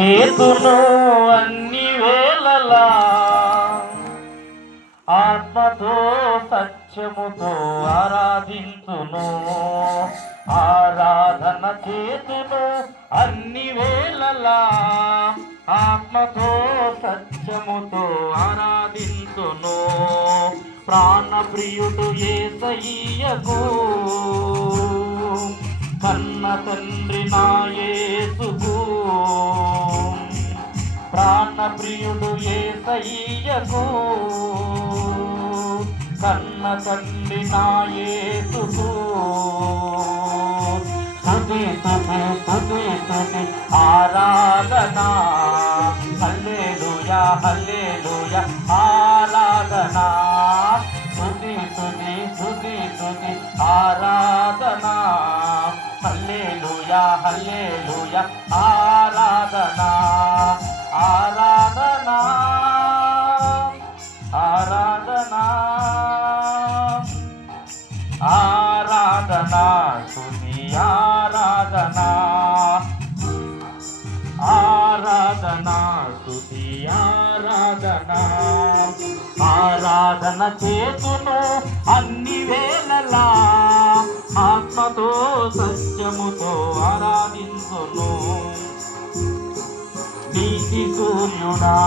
చేతును అన్ని వేళలా? ఆత్మతో సత్యముతో ఆరాధించును. ఆరాధన చేతును అన్ని వేళలా? ఆత్మతో సత్యముతో ఆరాధించును. ప్రాణప్రియుడు ఏసయ్యకు. కన్న తండ్రి నాయే ప్రియుడు ఏసయ్యకు. కన్న తండ్రి నా యేసుకు స్తుతి స్తుతి స్తుతి స్తుతి ఆరాధన. హల్లెలూయా హల్లెలూయా ఆరాధన. స్తుతి స్తుతి స్తుతి స్తుతి ఆరాధన. హల్లెలూయా హల్లెలూయా ఆరాధన ఆరాధన. ఆరాధన స్తుతి ఆరాధన. ఆరాధన స్తుతి ఆరాధన. ఆరాధన చేతును అన్ని వేళలా. ఆత్మతో సత్యముతో ఆరాధించును. నీతి సూర్యుడా.